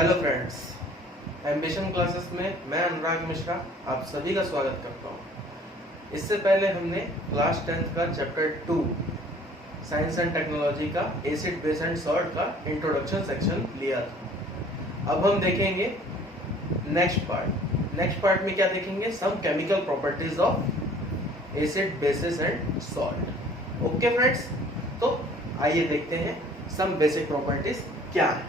Hello friends, ambition classes में मैं अनुराग मिश्रा आप सभी का स्वागत करता हूँ। इससे पहले हमने क्लास 10th का चैप्टर 2 साइंस एंड टेक्नोलॉजी का एसिड बेस एंड सॉल्ट का इंट्रोडक्शन सेक्शन लिया था। अब हम देखेंगे नेक्स्ट पार्ट में क्या देखेंगे? Some chemical properties of acid bases and salt. Okay friends, तो आइए देखते हैं सम बेसिक प्रॉपर्टीज क्या है।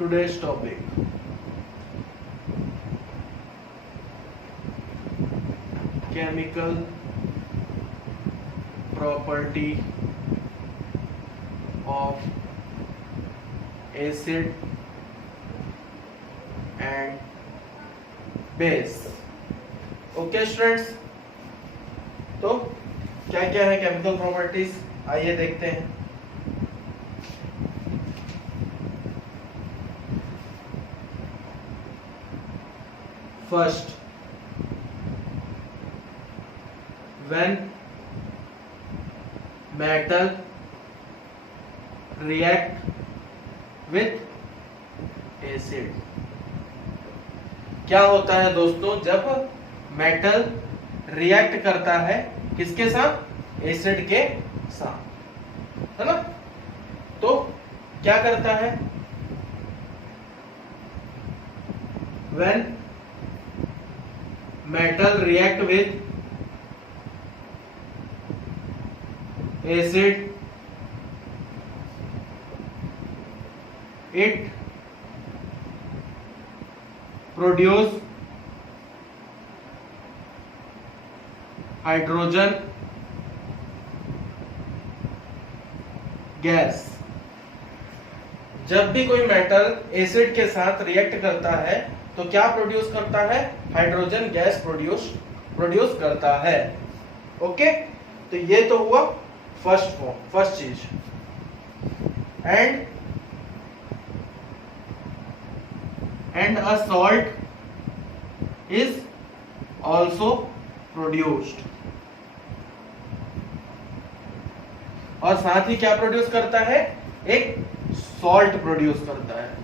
Today's topic: chemical property of acid and base। Okay students, तो क्या क्या है केमिकल प्रॉपर्टीज, आइए देखते हैं। First, when metal react with acid, क्या होता है दोस्तों? जब मेटल रिएक्ट करता है किसके साथ? एसिड के साथ, है ना? तो क्या करता है? when metal react with acid, it produce hydrogen gas. जब भी कोई मेटल एसिड के साथ रिएक्ट करता है तो क्या प्रोड्यूस करता है? हाइड्रोजन गैस प्रोड्यूस करता है। ओके, तो ये तो हुआ फर्स्ट चीज। And a salt is also produced. और साथ ही क्या प्रोड्यूस करता है? एक सॉल्ट प्रोड्यूस करता है।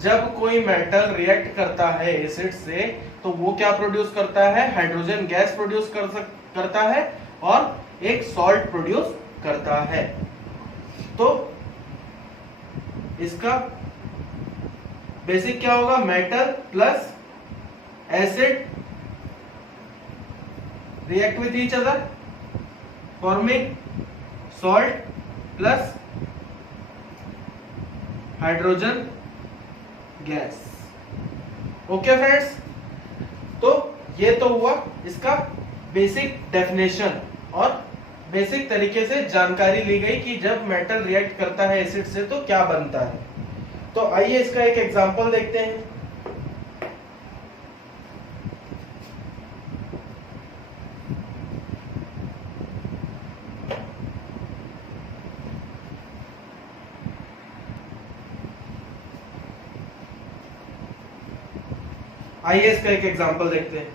जब कोई मेटल रिएक्ट करता है एसिड से तो वो क्या प्रोड्यूस करता है? हाइड्रोजन गैस प्रोड्यूस करता है और एक सॉल्ट प्रोड्यूस करता है। तो इसका बेसिक क्या होगा? Metal plus acid react with each other forming salt plus hydrogen gas. Okay friends, तो ये तो हुआ इसका बेसिक डेफिनेशन और बेसिक तरीके से जानकारी ली गई कि जब मेटल रिएक्ट करता है एसिड से तो क्या बनता है। तो आइए इसका एक एग्जांपल देखते हैं। आइए इसका एक एग्जांपल देखते हैं।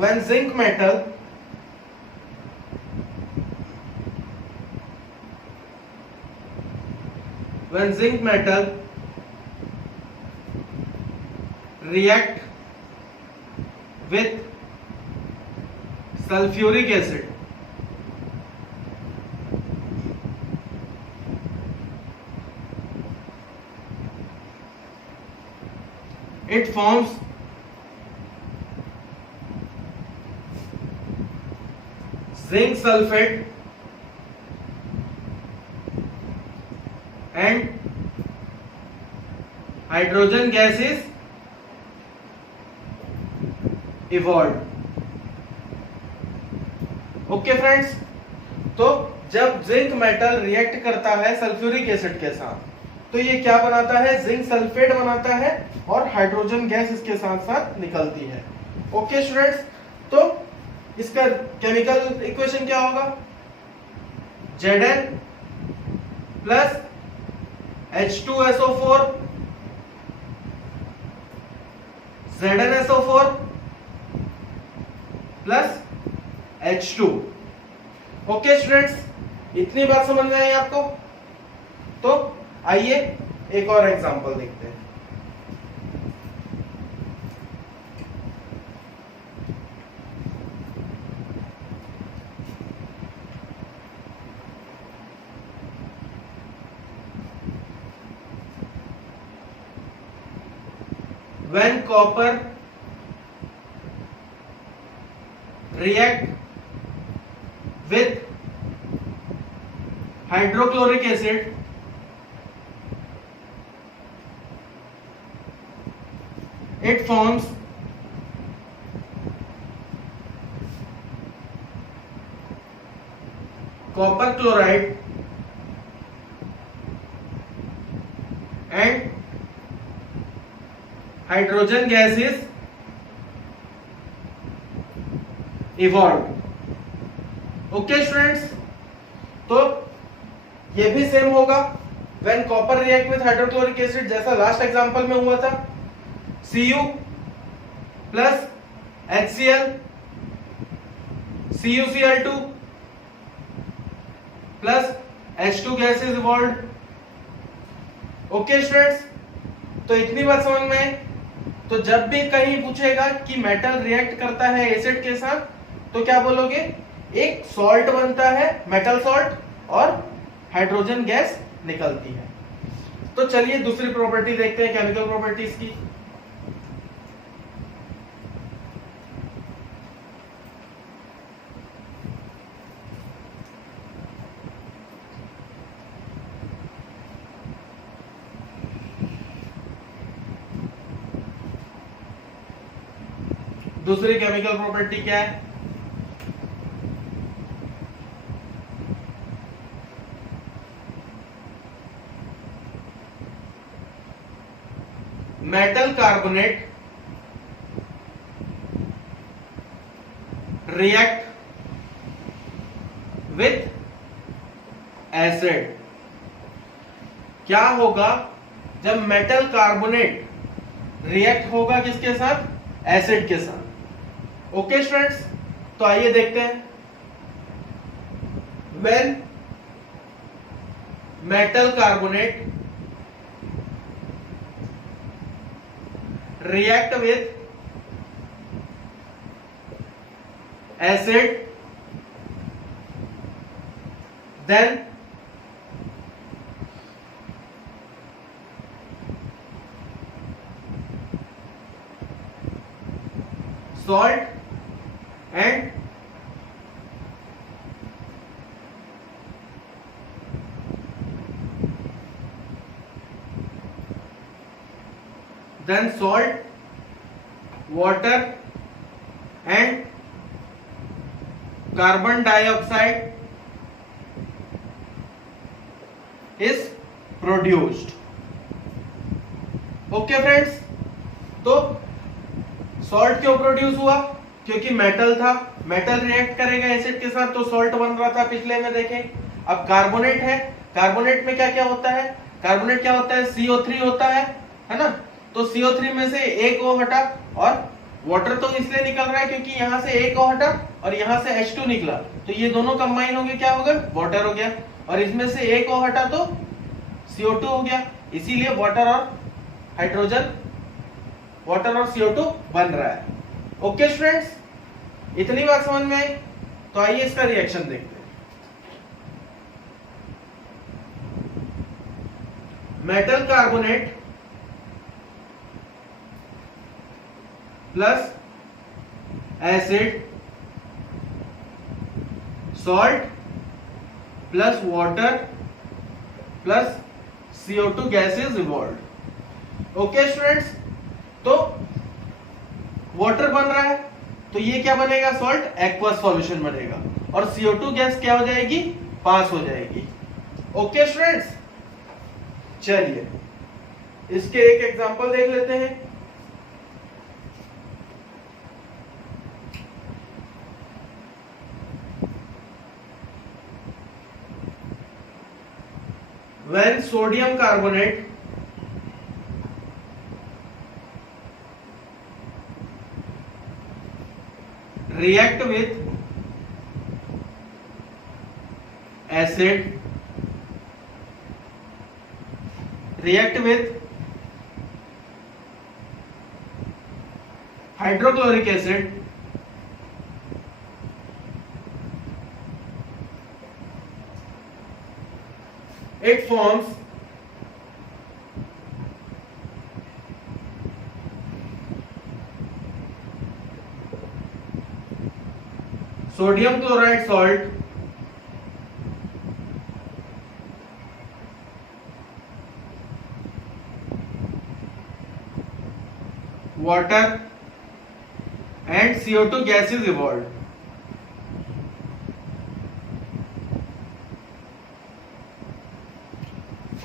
When zinc metal react with sulfuric acid, it forms zinc sulfate and hydrogen gas is evolved। Okay friends, तो जब जिंक मेटल रिएक्ट करता है सल्फ्यूरिक एसिड के साथ तो ये क्या बनाता है, जिंक सल्फेट बनाता है और हाइड्रोजन गैस इसके साथ साथ निकलती है। ओके स्टूडेंट्स, तो इसका केमिकल इक्वेशन क्या होगा, Zn plus H2SO4 ZnSO4 plus H2। Okay students, इतनी बात समझ में आई आपको? तो आइए एक और एग्जांपल देखते हैं। When copper react with hydrochloric acid, it forms copper chloride and hydrogen gas is evolved। Okay students, तो ये भी सेम होगा, when copper react with hydrochloric acid, जैसा लास्ट एग्जांपल में हुआ था, Cu plus HCl CuCl2 plus H2 gas is evolved. Okay students, तो इतनी बात समझ में आई? तो जब भी कहीं पूछेगा कि मेटल रिएक्ट करता है एसिड के साथ, तो क्या बोलोगे, एक सॉल्ट बनता है, मेटल सॉल्ट, और हाइड्रोजन गैस निकलती है। तो चलिए दूसरी प्रॉपर्टी देखते हैं, केमिकल प्रॉपर्टीज की। दूसरी केमिकल प्रॉपर्टी क्या है, metal carbonate react with acid. क्या होगा जब मेटल कार्बोनेट रिएक्ट होगा किसके साथ, एसिड के साथ। ओके स्टूडेंट्स, तो आइए देखते हैं। When metal carbonate react with acid, then salt and then salt, water and carbon dioxide is produced। Okay friends, तो सॉल्ट क्यों प्रोड्यूस हुआ, क्योंकि मेटल था, मेटल रिएक्ट करेगा एसिड के साथ तो सॉल्ट बन रहा था, पिछले में देखें। अब कार्बोनेट है, कार्बोनेट में क्या क्या होता है, कार्बोनेट क्या होता है, CO3 होता है ना। तो CO3 में से एक O हटा, और वाटर तो इसलिए निकल रहा है क्योंकि यहां से एक O हटा और यहां से H2 निकला, तो ये दोनों कंबाइन हो गए, क्या हो गया, वाटर हो गया। और इसमें से एक O हटा तो CO2 हो गया, इसीलिए वाटर और हाइड्रोजन, वाटर और CO2 बन रहा है। ओके स्टूडेंट्स, इतनी बात समझ में आई? तो आइए इसका रिएक्शन देखते हैं। Metal carbonate plus acid, salt plus water plus CO2 gas is evolved. Okay students, तो वाटर बन रहा है तो ये क्या बनेगा, सॉल्ट एक्वस सॉल्यूशन बनेगा, और CO2 गैस क्या हो जाएगी, पास हो जाएगी। ओके स्टूडेंट्स, चलिए इसके एक एग्जांपल देख लेते हैं। When sodium carbonate react with acid, react with hydrochloric acid, it forms sodium chloride salt, water and CO2 gas is evolved.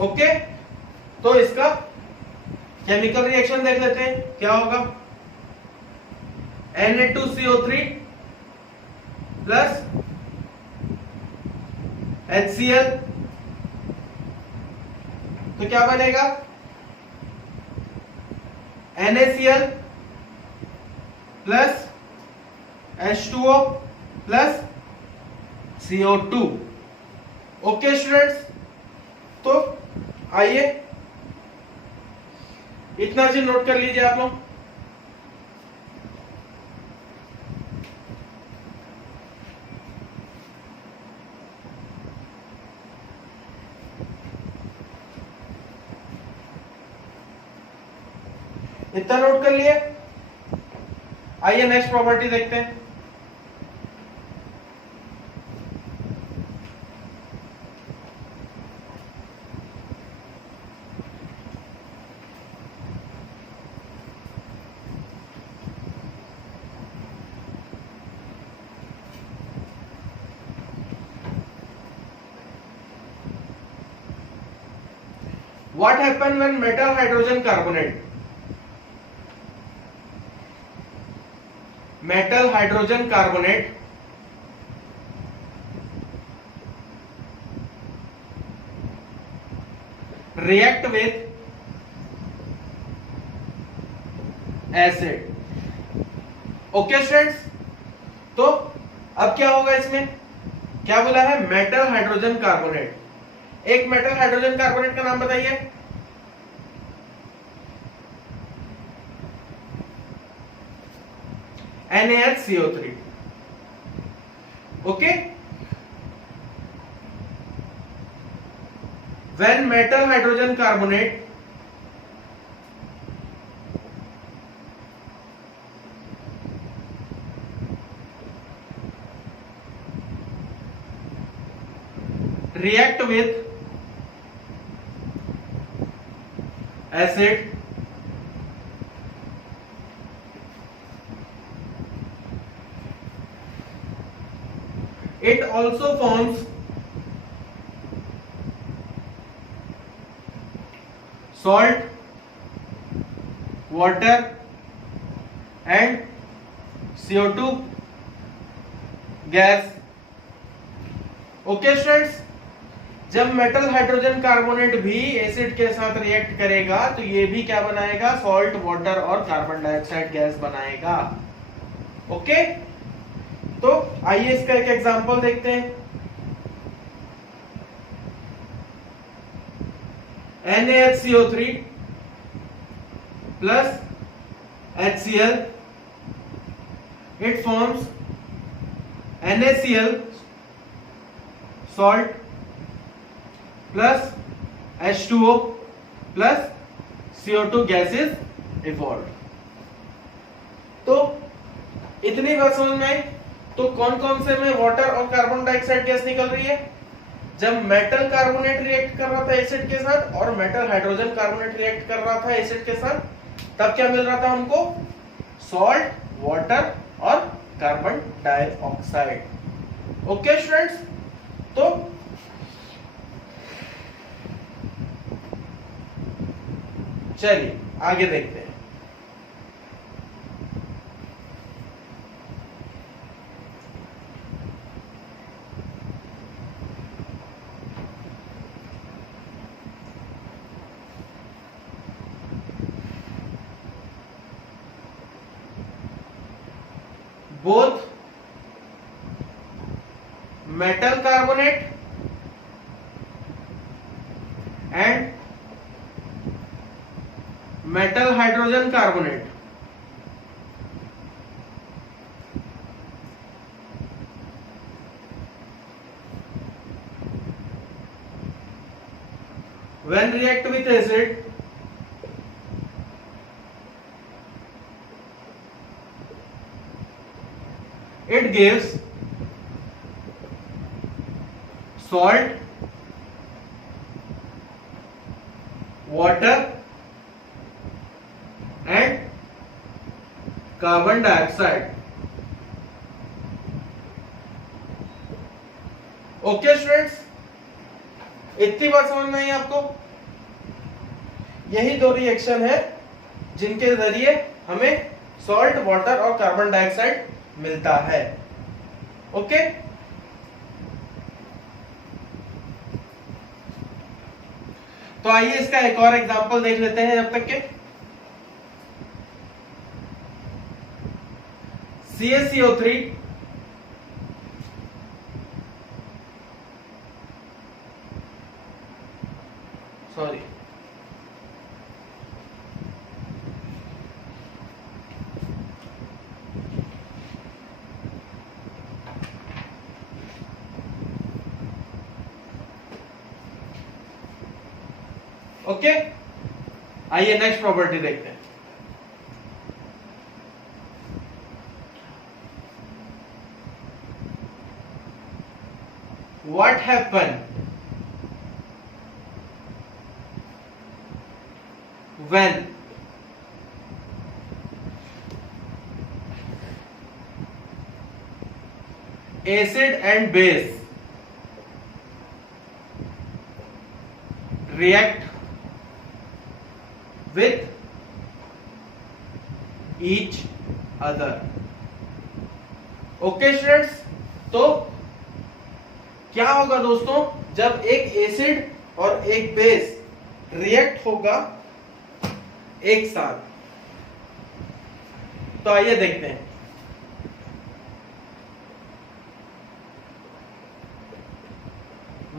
Okay तो इसका केमिकल रिएक्शन देख लेते हैं क्या होगा। Na2CO3 प्लस HCl तो क्या बनेगा NaCl plus H2O plus CO2। Okay students, तो आइए इतना चीज नोट कर लीजिए आप लोग। इतना नोट कर लिए, आइए नेक्स्ट प्रॉपर्टी देखते हैं। What happen when metal hydrogen carbonate react with acid? Okay students, तो अब क्या होगा इसमें, क्या बोला है मेटल हाइड्रोजन कार्बोनेट। एक मेटल हाइड्रोजन कार्बोनेट का नाम बताइए। NaHCO3। Okay, when metal hydrogen carbonate react with acid, it also forms salt, water and CO2 gas. Okay students, जब मेटल हाइड्रोजन कार्बोनेट भी एसिड के साथ रिएक्ट करेगा तो ये भी क्या बनाएगा, सॉल्ट, वाटर और कार्बन डाइऑक्साइड गैस बनाएगा। ओके, तो आइए इसका एक एग्जांपल देखते हैं। NaHCO3 plus HCl, it forms NaCl, salt plus H2O plus CO2 gases evolved। तो इतनी बात समझ में आई। तो कौन कौन से में वाटर और कार्बन डाइऑक्साइड गैस निकल रही है, जब मेटल कार्बोनेट रिएक्ट कर रहा था एसिड के साथ और मेटल हाइड्रोजन कार्बोनेट रिएक्ट कर रहा था एसिड के साथ, तब क्या मिल रहा था हमको, सॉल्ट, वाटर और कार्बन डाइऑक्साइड। ओके स्टूडेंट्स, तो चलिए आगे देखते हैं। both metal carbonate and metal hydrogen carbonate when react with acid, it gives salt, water and carbon dioxide. Okay students, इतनी बात समझ में आई आपको? यही दो रिएक्शन है जिनके जरिए हमें सॉल्ट, वाटर और कार्बन डाइऑक्साइड मिलता है। ओके, तो आइए इसका एक और एग्जांपल देख लेते हैं जब तक के। CaCO3 सॉरी ओके, आइए नेक्स्ट प्रॉपर्टी देखते हैं। What happen when acid and base react with each other? Okay students, तो क्या होगा दोस्तों जब एक एसिड और एक बेस रिएक्ट होगा एक साथ? तो आइए देखते हैं।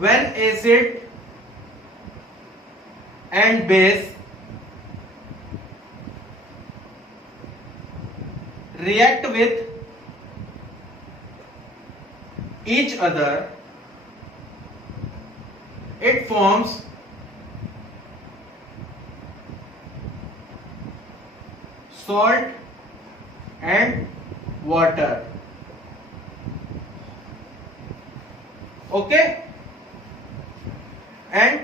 When acid and base react with each other, it forms salt and water. Okay, and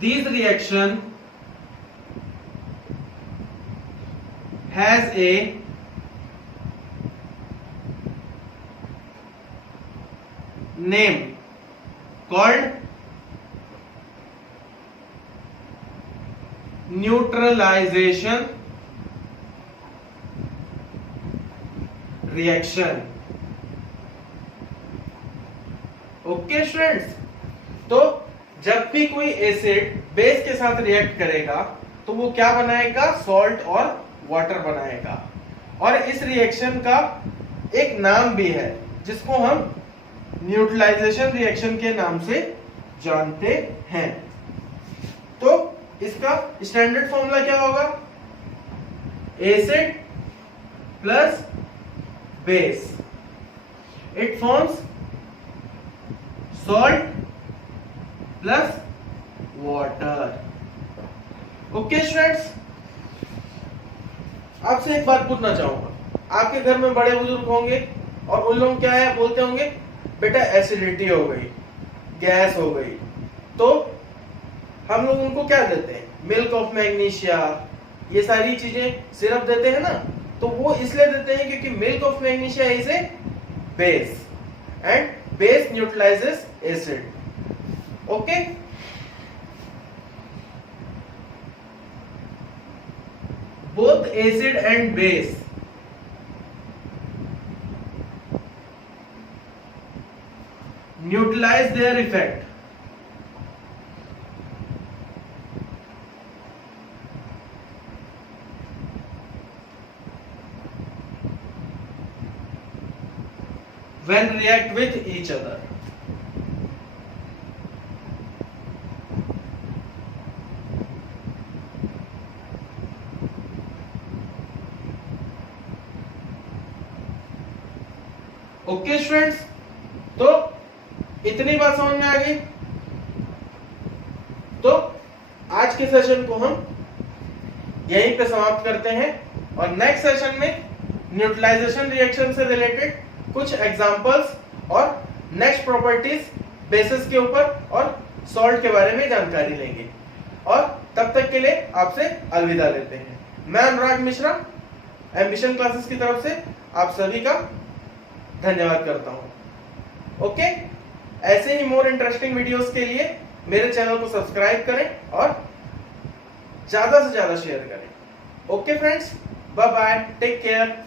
this reaction has a name called neutralization reaction. Okay students, तो जब भी कोई एसिड बेस के साथ रिएक्ट करेगा तो वो क्या बनाएगा? सॉल्ट और वाटर बनाएगा। और इस रिएक्शन का एक नाम भी है जिसको हम न्यूट्रलाइजेशन रिएक्शन के नाम से जानते हैं। तो इसका स्टैंडर्ड फॉर्मूला क्या होगा? Acid plus base, it forms salt plus water. Okay students, आपसे एक बात पूछना चाहूंगा। आपके घर में बड़े बुजुर्ग होंगे और उन लोग क्या है बोलते होंगे, बेटा एसिडिटी हो गई, गैस हो गई, तो हम लोग उनको क्या देते हैं? मिल्क ऑफ मैग्नीशिया, ये सारी चीजें सिरप देते हैं ना। तो वो इसलिए देते हैं क्योंकि milk of magnesia is a base and base neutralizes acid. Okay, both acid and base neutralize their effect when react with each other. Okay students, तो इतनी बात समझ में आ गई। तो आज के सेशन को हम यहीं पे समाप्त करते हैं और नेक्स्ट सेशन में न्यूट्रलाइजेशन रिएक्शन से रिलेटेड कुछ एग्जांपल्स और नेक्स्ट प्रॉपर्टीज बेसिस के ऊपर और सॉल्ट के बारे में जानकारी लेंगे। और तब तक के लिए आपसे अलविदा लेते हैं। मैं अनुराग मिश्रा एम्बिशन क्लासेस की तरफ से आप सभी का धन्यवाद करता हूं। ओके, ऐसे ही मोर इंटरेस्टिंग वीडियोस के लिए मेरे चैनल को सब्सक्राइब करें और ज्यादा से ज्यादा शेयर करें। Okay friends, bye bye, take care.